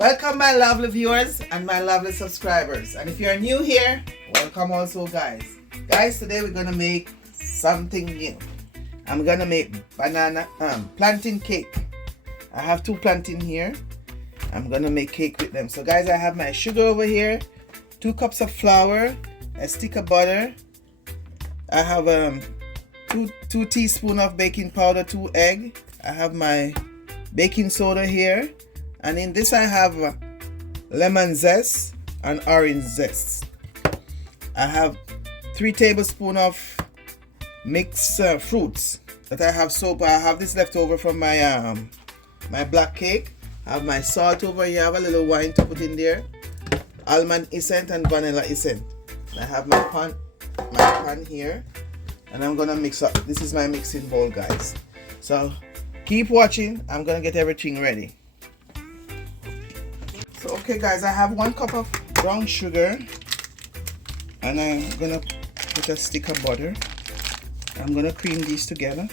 Welcome my lovely viewers and my lovely subscribers. And if you're new here, welcome also guys. Guys, today we're gonna make something new. I'm gonna make plantain cake. I have 2 plantain here. I'm gonna make cake with them. So guys, I have my sugar over here, 2 cups of flour, a stick of butter. I have 2 teaspoons of baking powder, 2 eggs. I have my baking soda here. And in this I have lemon zest and orange zest. I have 3 tablespoons of mixed fruits that I have soaked. I have this left over from my my black cake. I have my salt over here. I have a little wine to put in there. Almond essence and vanilla essence. I have my pan here. And I'm gonna mix up. This is my mixing bowl, guys. So keep watching. I'm gonna get everything ready. So okay guys, I have 1 cup of brown sugar and I'm gonna put a stick of butter. I'm gonna cream these together.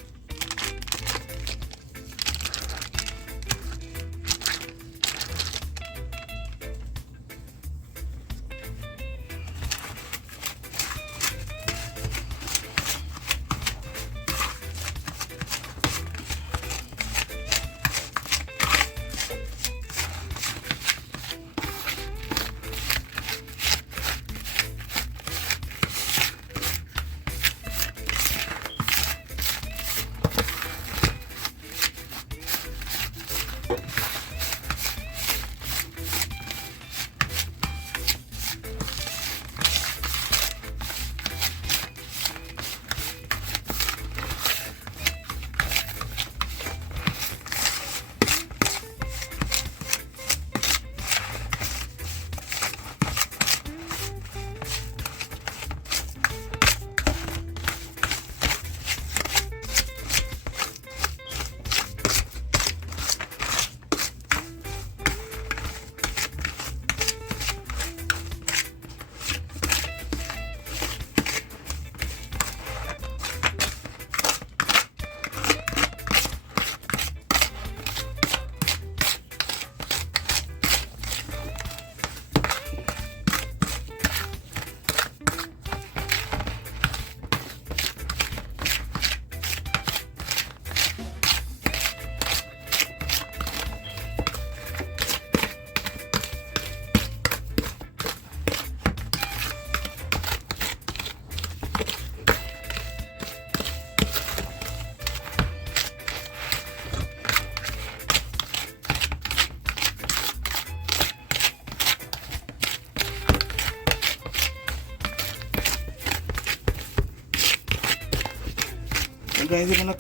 Guys, you're gonna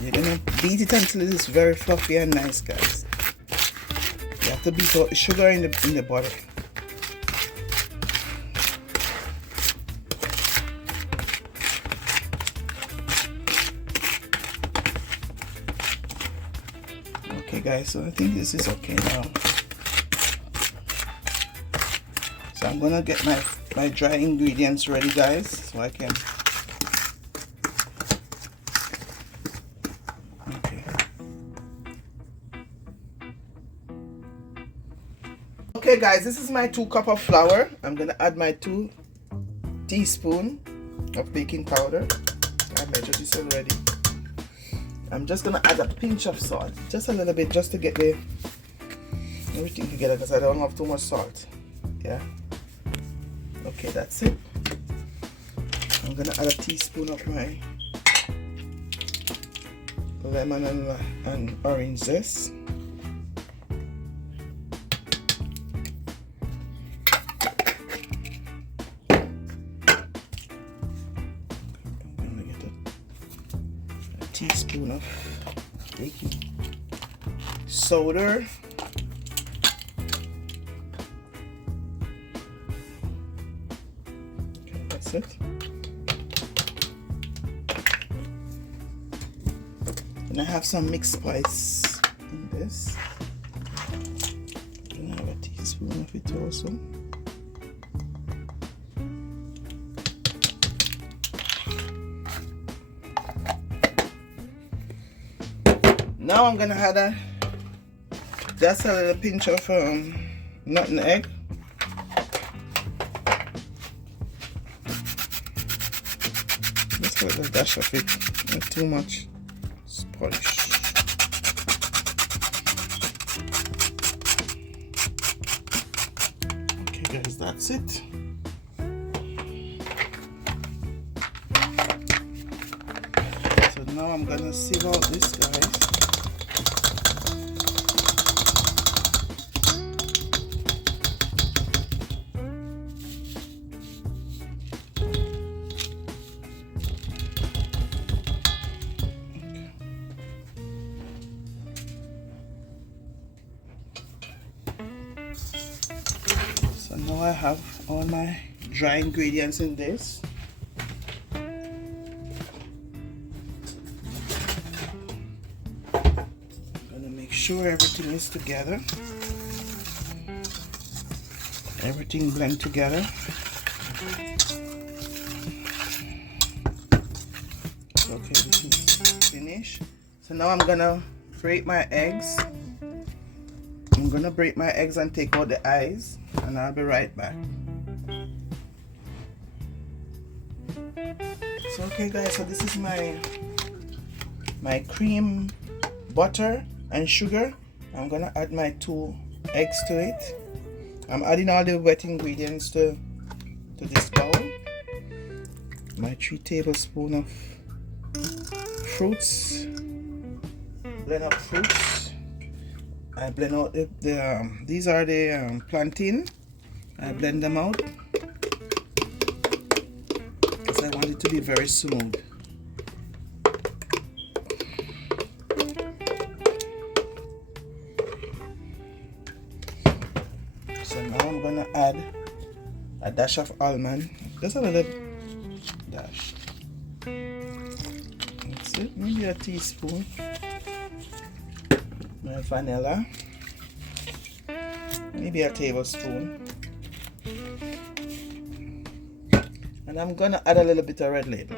you're gonna beat it until it is very fluffy and nice, guys. You have to beat out the sugar in the butter. Okay guys, so I think this is okay now. So I'm gonna get my dry ingredients ready, guys, so I can. Okay guys, this is my 2 cups of flour. I'm gonna add my 2 teaspoons of baking powder. I measured this already. I'm just gonna add a pinch of salt, just a little bit, just to get everything together, because I don't have too much salt. Yeah. Okay, that's it. I'm gonna add a teaspoon of my lemon and orange zest. Teaspoon of baking soda, okay, that's it. And I have some mixed spice in this. And I have a teaspoon of it also. Now I'm gonna add That's a little pinch of nutmeg. Just a little dash of it, not too much. Just polish. Okay guys, that's it. So now I'm gonna sieve out this, guys. So now I have all my dry ingredients in this. I'm gonna make sure everything is together. Everything blend together. Okay, this is finished. So now I'm gonna break my eggs. I'm gonna break my eggs and take out the eyes, and I'll be right back. So okay guys, so this is my cream, butter and sugar. I'm gonna add my 2 eggs to it. I'm adding all the wet ingredients to this bowl. My 3 tablespoons of fruits, blend up fruits. I blend out these are the plantain. I blend them out because I want it to be very smooth. So now I'm gonna add a dash of almond, just a little dash. That's it, maybe a teaspoon. My vanilla, maybe a tablespoon, and I'm gonna add a little bit of red label.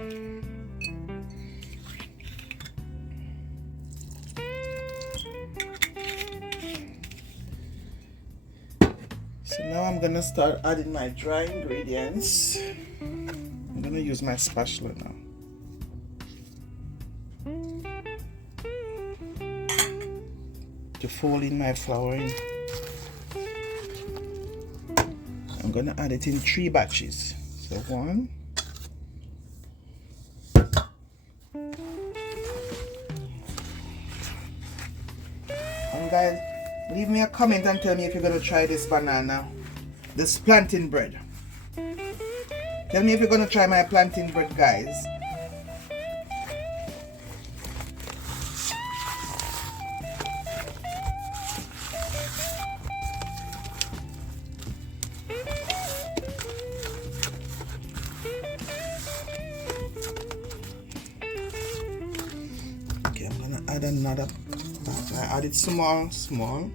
So now I'm gonna start adding my dry ingredients. I'm gonna use my spatula now. To fold in my flour in. I'm gonna add it in 3 batches. So 1, and guys, leave me a comment and tell me if you're gonna try this plantain bread. Tell me if you're gonna try my plantain bread, guys. Okay, I'm gonna add another batch. I add it small, so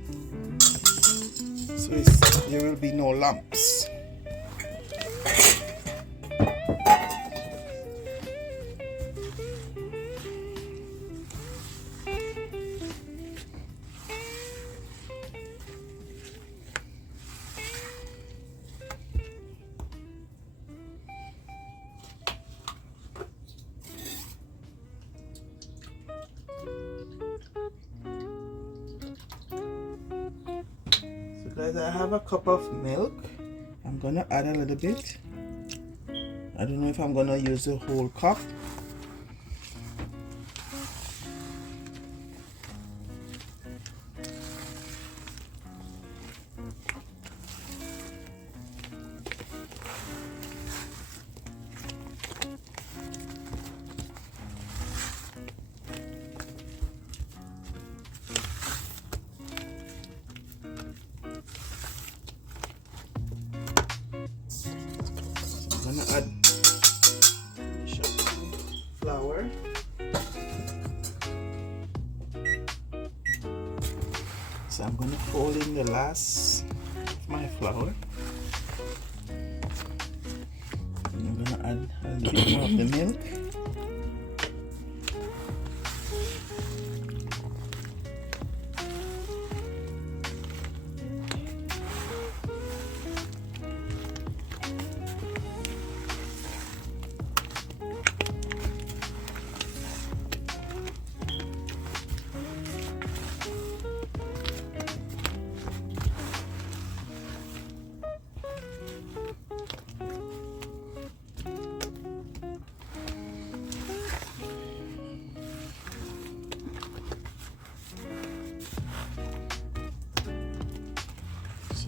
there will be no lumps. Guys, I have a cup of milk. I'm gonna add a little bit. I don't know if I'm gonna use the whole cup. I'm gonna add flour. So I'm gonna fold in the last of my flour. And I'm gonna add a little bit more of the milk.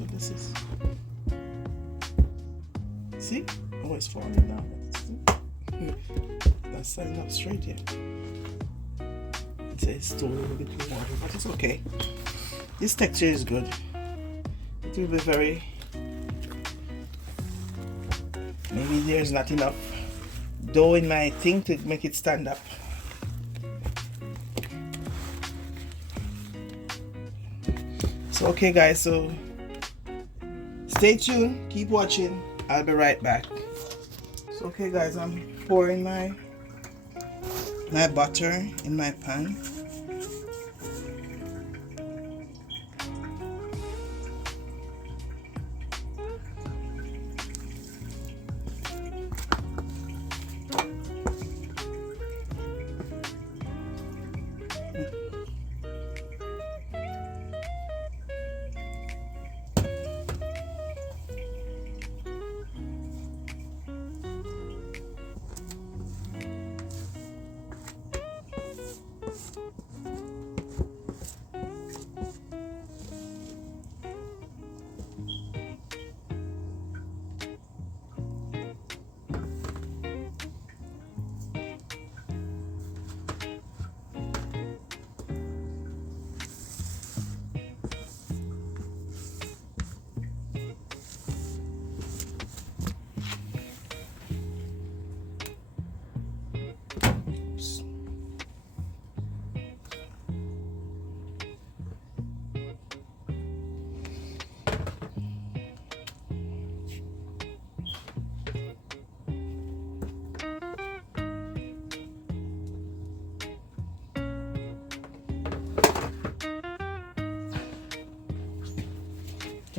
what this is. See? Oh, it's falling down. That's standing up straight here. It says store a little bit of water, but it's okay. This texture is good. It will be very... Maybe there's not enough dough in my thing to make it stand up. So okay guys, so stay tuned, keep watching, I'll be right back. So okay guys, I'm pouring my butter in my pan.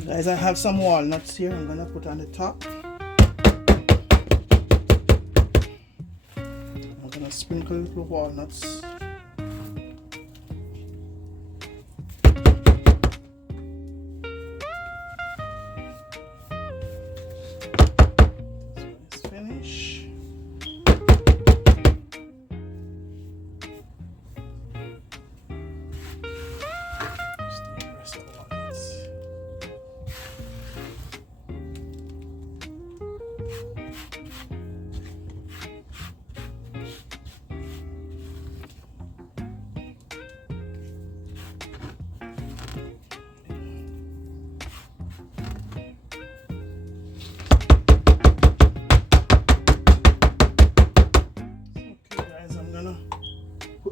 Guys, I have some walnuts here I'm gonna put on the top. I'm gonna sprinkle little walnuts. So let's finish.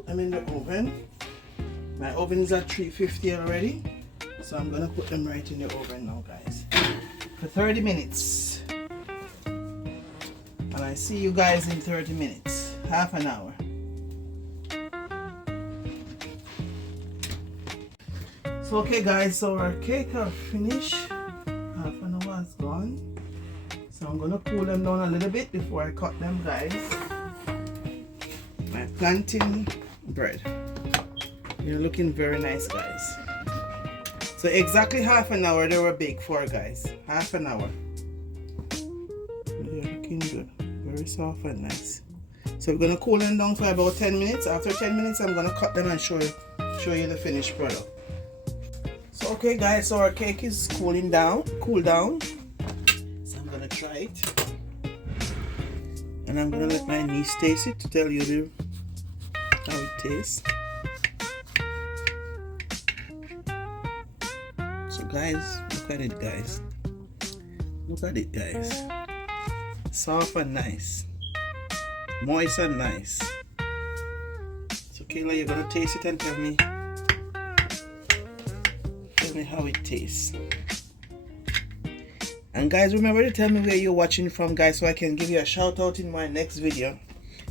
I'm in the oven. My oven is at 350 already, so I'm gonna put them right in the oven now, guys, for 30 minutes. And I see you guys in 30 minutes, half an hour. So okay guys, so our cake are finished. Half an hour is gone. So I'm gonna cool them down a little bit before I cut them, guys. My plantain bread. They're looking very nice, guys. So exactly half an hour they were baked for, guys. Half an hour. They're looking good. Very soft and nice. So we're gonna cool them down for about 10 minutes. After 10 minutes I'm gonna cut them and show you the finished product. So okay guys, so our cake is cool down. So I'm gonna try it. And I'm gonna let my niece taste it to tell you how it tastes. So guys, look at it, guys. Look at it, guys. Soft and nice. Moist and nice. So Kayla, you're gonna taste it and tell me how it tastes. And guys, remember to tell me where you're watching from, guys, so I can give you a shout out in my next video.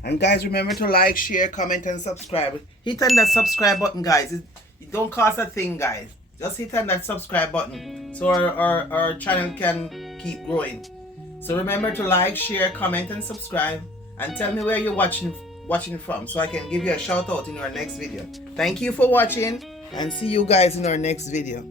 And guys, remember to like, share, comment and subscribe. Hit on that subscribe button, guys. It don't cost a thing, guys. Just hit on that subscribe button so our channel can keep growing. So remember to like, share, comment and subscribe, and tell me where you're watching from so I can give you a shout out in our next video. Thank you for watching, and see you guys in our next video.